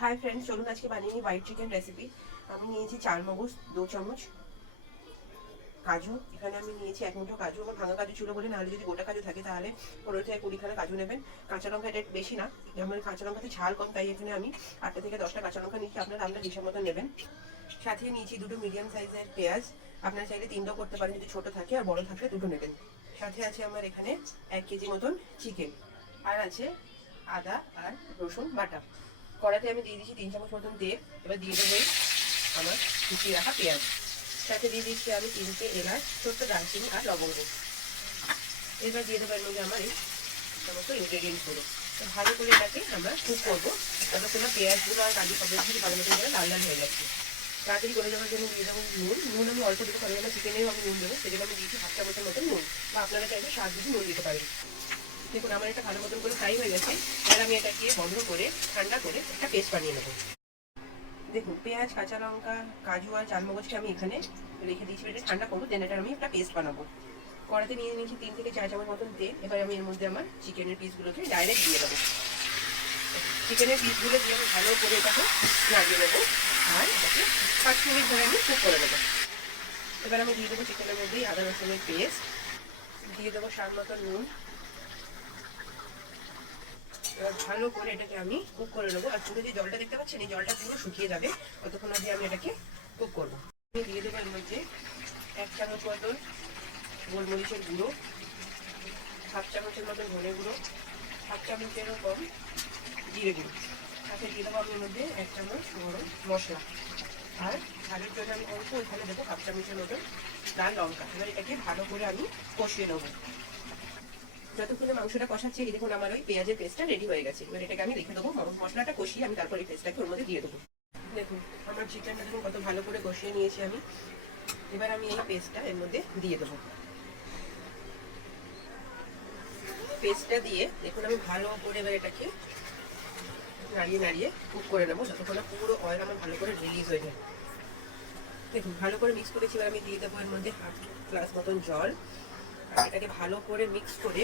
Hi friends চলুন আজকে বানিয়ে নিই হোয়াইট চিকেন রেসিপি আমি নিয়েছি চার মগজ, দু চামচ কাজু। এখানে আমি নিয়েছি এক মুঠো কাজু। আমার ভাঙা কাজু ছিল বলে নাহলে যদি গোটা কাজু থাকে তাহলে পনেরো থেকে কুড়িখানা কাজু নেবেন। কাঁচা লঙ্কা একটু বেশি না। যেমন কাঁচা লঙ্কাতে ঝাল কম, তাই এখানে আমি আটটা থেকে দশটা কাঁচা লঙ্কা নিয়েছি। আপনারা আপনার হিসাব মতো নেবেন। সাথে নিয়েছি দুটো মিডিয়াম সাইজের পেঁয়াজ। আপনারা চাইলে তিনটাও করতে পারেন, যদি ছোট থাকে আর বড় থাকলে দুটো নেবেন। সাথে আছে আমার এখানে এক কেজি মতন চিকেন আর আছে আদা আর রসুন বাটা। কড়াতে আমি দিয়ে দিচ্ছি তিন চামচ মতন তেল। এবার দিয়ে দেবো আমার কুচিয়ে রাখা পেঁয়াজ। সাথে দিয়ে দিচ্ছি আমি তিনটে এলাচ, ছোট্ট দারচিনি আর লবঙ্গ। এবার দিয়ে দেবো এর আমার এই সমস্ত ইনগ্রেডিয়েন্টসগুলো তো ভালো করে এটাকে আমরা কুক করব। ততক্ষণ পেঁয়াজগুলো আর কাজু সবজি থেকে ভালো মতো করে লাল লাল হয়ে যাচ্ছে। তাড়াতাড়ি করে যাওয়ার জন্য দিয়ে দেবো নুন। নুন আমি অল্প দিতে পারি না চিকেনেও আমি নুন দেবো। সেজন্য আমি দিয়েছি হাফ চামচের মতন নুন। বা আপনারা চাইলে স্বাদ বুঝে নুন দিতে পারেন। দেখুন, আমার এটা ভালো মতন করে ফ্রাই হয়ে গেছে। এবার আমি এটাকে বন্ধ করে, ঠান্ডা করে একটা পেস্ট বানিয়ে নেব। দেখুন, পেঁয়াজ, কাঁচা লঙ্কা, কাজু আর চালমগজকে আমি এখানে রেখে দিয়েছি এটা ঠান্ডা করব দেন এটা আমি একটা পেস্ট বানাবো। কড়াতে নিয়ে নিয়েছি তিন থেকে চার চামচ মতন তেল। এবার আমি এর মধ্যে আমার চিকেনের পিসগুলোকে ডাইরেক্ট দিয়ে দেবো। চিকেনের পিসগুলো দিয়ে আমি ভালো করে এটাকে লাগিয়ে নেব, আর এটাকে পাঁচ মিনিট ধরে আমি কুক করে নেব। এবার আমি দিয়ে দেবো চিকেনের মধ্যেই আদা রসুনের পেস্ট দিয়ে দেবো স্বাদ মতো নুন। এবার ভালো করে এটাকে আমি কুক করে নেব। আর পুরো যে জলটা দেখতে পাচ্ছেন, এই জলটা পুরো শুকিয়ে যাবে। ততক্ষণ অবধি আমি এটাকে কুক করব। আমি দিয়ে দেবো এর মধ্যে এক চামচ মতন গোলমরিচের গুঁড়ো, হাফ চামচের মতন ধনে গুঁড়ো, হাফ চামচেরও কম জিরে গুঁড়ো। সাথে দিয়ে দেবো আমি মধ্যে এক চামচ গরম মশলা। আর ঝালের জন্য আমি অল্প ওইখানে দেবো হাফ চামচের মতন লাল লঙ্কা। এবার এটাকে ভালো করে আমি কষিয়ে নেব। যতক্ষণে মাংসটা কষাচ্ছে, এই দেখুন আমার ওই পেঁয়াজের পেস্টটা রেডি হয়ে গেছে। এবার এটাকে আমি রেখে দেবো মশলাটা কষিয়ে আমি তারপরে পেস্টটাকে ওর মধ্যে দিয়ে দেবো। দেখুন, আমার চিকেনটা দেখুন কত ভালো করে কষিয়ে নিয়েছি আমি। এবার আমি এই পেস্টটা এর মধ্যে দিয়ে দেবো। পেস্টটা দিয়ে দেখুন আমি ভালো করে এবার এটাকে নাড়িয়ে নাড়িয়ে কুক করে নেব, যতক্ষণ না পুরো অয়েল আমার ভালো করে রিলিজ হয়ে যায়। দেখুন, ভালো করে মিক্স করেছি, এবার আমি দিয়ে দেবো এর মধ্যে হাফ গ্লাস মতন জল। এটাকে ভালো করে মিক্স করে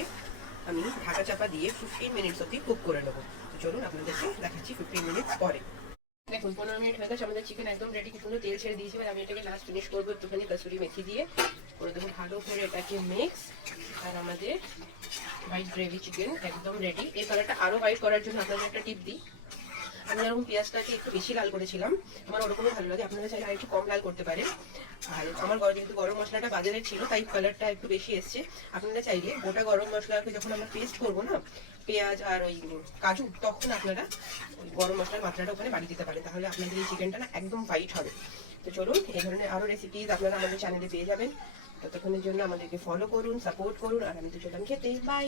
আমি ঢাকা চাপা দিয়ে ফিফটিন মিনিটস অব্দি কুক করে নেব। চলুন আপনাদেরকে দেখাচ্ছি ফিফটিন মিনিটস পরে। দেখুন, পনেরো মিনিট হয়ে গেছে, আমাদের চিকেন একদম রেডি কি তেল ছেড়ে দিয়েছি। এবার আমি এটাকে লাস্ট ফিনিশ করব, একটুখানি কসুরি মেথি দিয়ে। করে দেবো ভালো করে এটাকে মিক্স আর আমাদের হোয়াইট গ্রেভি চিকেন একদম রেডি এই কালারটা আরও হোয়াইট করার জন্য আপনাদের একটা টিপ দিই। আমি যেরকম পেঁয়াজটাকে একটু বেশি লাল করেছিলাম, আমার ওরকমই ভালো লাগে। আপনারা চাইলে আর একটু কম লাল করতে পারেন। আর আমার গরম যেহেতু গরম মশলাটা বাজারে ছিল, তাই কালারটা একটু বেশি এসছে। আপনারা চাইলে গোটা গরম মশলাকে যখন আমরা পেস্ট করব না, পেঁয়াজ আর ওই কাজু, তখন আপনারা গরম মশলার মাত্রাটা ওখানে বাড়িয়ে দিতে পারেন। তাহলে আপনাদের এই চিকেনটা না একদম হোয়াইট হবে। তো চলুন, এই ধরনের আরও রেসিপিজ আপনারা আমাদের চ্যানেলে পেয়ে যাবেন। ততক্ষণের জন্য আমাদেরকে ফলো করুন সাপোর্ট করুন, আর আমি তো চললাম খেতে। বাই